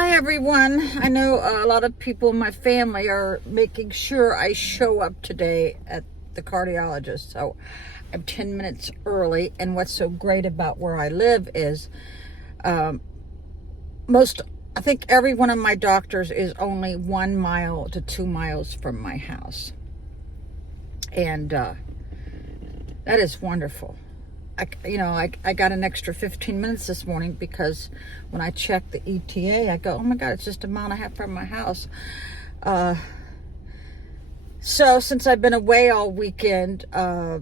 Hi everyone. I know a lot of people in my family are making sure I show up today at the cardiologist. So I'm 10 minutes early. And what's so great about where I live is I think every one of my doctors is only 1 mile to 2 miles from my house. And that is wonderful. I got an extra 15 minutes this morning because when I checked the ETA, I go, oh my God, it's just 1.5 miles from my house. So since I've been away all weekend, I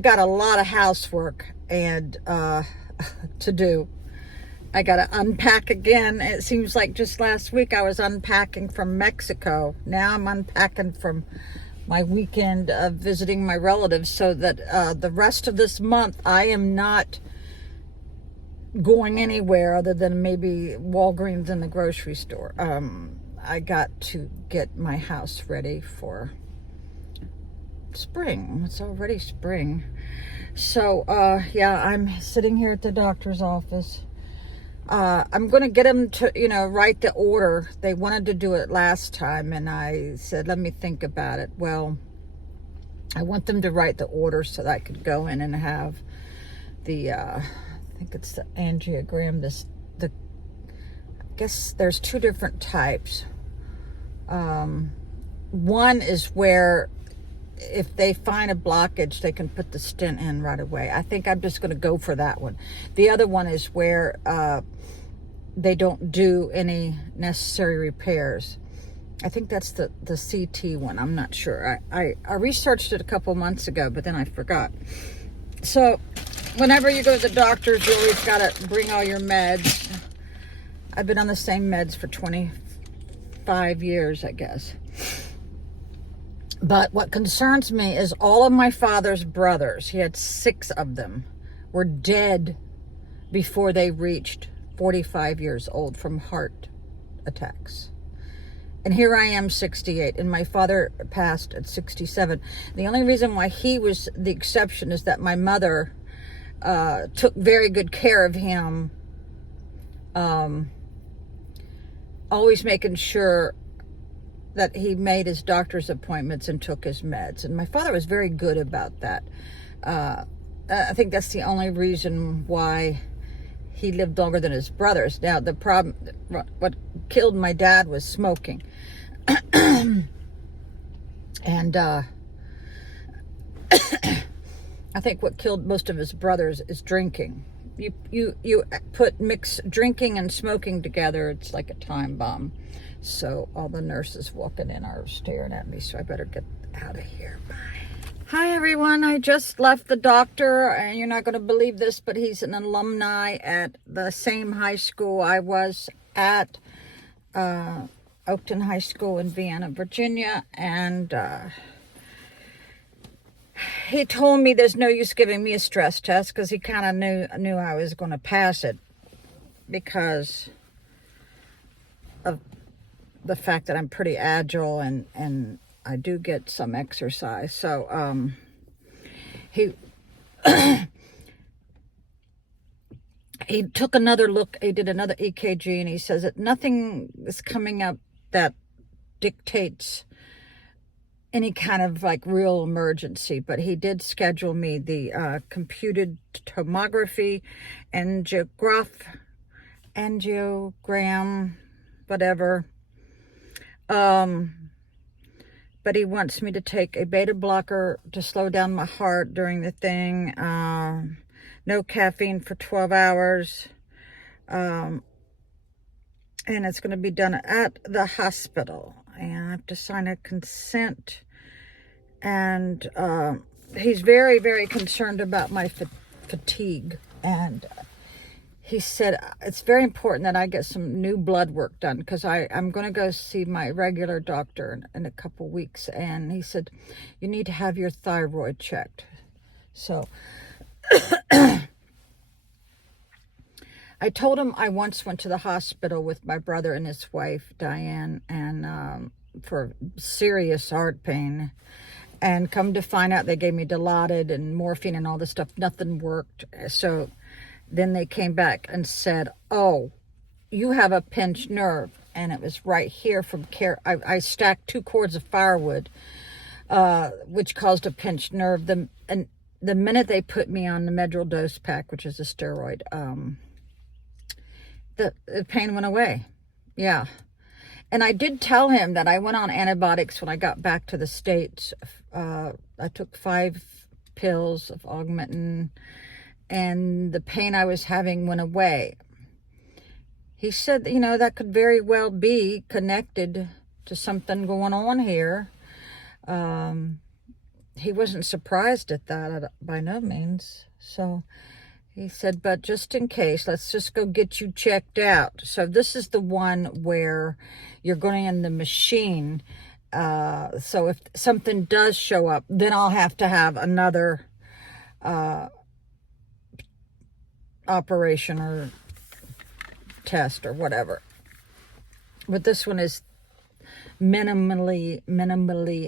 got a lot of housework and to do. I got to unpack again. It seems like just last week I was unpacking from Mexico. Now I'm unpacking from my weekend of visiting my relatives, so that the rest of this month I am not going anywhere other than maybe Walgreens and the grocery store. I got to get my house ready for spring. It's already spring. So yeah, I'm sitting here at the doctor's office. I'm going to get them to, write the order. They wanted to do it last time, and I said, let me think about it. Well, I want them to write the order so that I could go in and have the, I think it's the angiogram. I guess there's 2 different types. One is where if they find a blockage, they can put the stent in right away. I think I'm just going to go for that one. The other one is where they don't do any necessary repairs. I think that's the CT one. I'm not sure. I researched it a couple months ago, but then I forgot. So whenever you go to the doctors, you always got to bring all your meds. I've been on the same meds for 25 years, I guess. But what concerns me is all of my father's brothers, he had 6 of them, were dead before they reached 45 years old from heart attacks. And here I am, 68, and my father passed at 67. The only reason why he was the exception is that my mother took very good care of him, always making sure that he made his doctor's appointments and took his meds. And my father was very good about that. I think that's the only reason why he lived longer than his brothers. Now, the problem, what killed my dad was smoking. And I think what killed most of his brothers is drinking. You mix drinking and smoking together, it's like a time bomb. So all the nurses walking in are staring at me, so I better get out of here. Bye. Hi everyone, I just left the doctor, and you're not going to believe this, but he's an alumni at the same high school I was at, Oakton High School in Vienna, Virginia, and he told me there's no use giving me a stress test because he kind of knew I was going to pass it because of the fact that I'm pretty agile and I do get some exercise. So he he took another look. He did another EKG, and he says that nothing is coming up that dictates any kind of like real emergency, but he did schedule me the computed tomography, angiogram, whatever. But he wants me to take a beta blocker to slow down my heart during the thing. No caffeine for 12 hours. And it's going to be done at the hospital. And I have to sign a consent. And he's very, very concerned about my fatigue. And he said it's very important that I get some new blood work done because I'm going to go see my regular doctor in a couple weeks. And he said, you need to have your thyroid checked. So I told him I once went to the hospital with my brother and his wife, Diane, and for serious heart pain. And come to find out, they gave me Dilaudid and morphine and all this stuff. Nothing worked. So then they came back and said, oh, you have a pinched nerve. And it was right here from care. I stacked 2 cords of firewood, which caused a pinched nerve. And the minute they put me on the Medrol dose pack, which is a steroid, the pain went away. Yeah. And I did tell him that I went on antibiotics when I got back to the States. I took 5 pills of Augmentin, and the pain I was having went away. He said, you know, that could very well be connected to something going on here. He wasn't surprised at that by no means. So he said, but just in case, let's just go get you checked out. So this is the one where you're going in the machine. So if something does show up, then I'll have to have another operation or test or whatever. But this one is minimally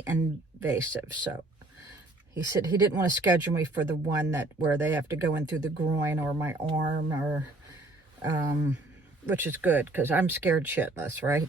invasive. So he said he didn't want to schedule me for the one where they have to go in through the groin or my arm, or which is good because I'm scared shitless, right?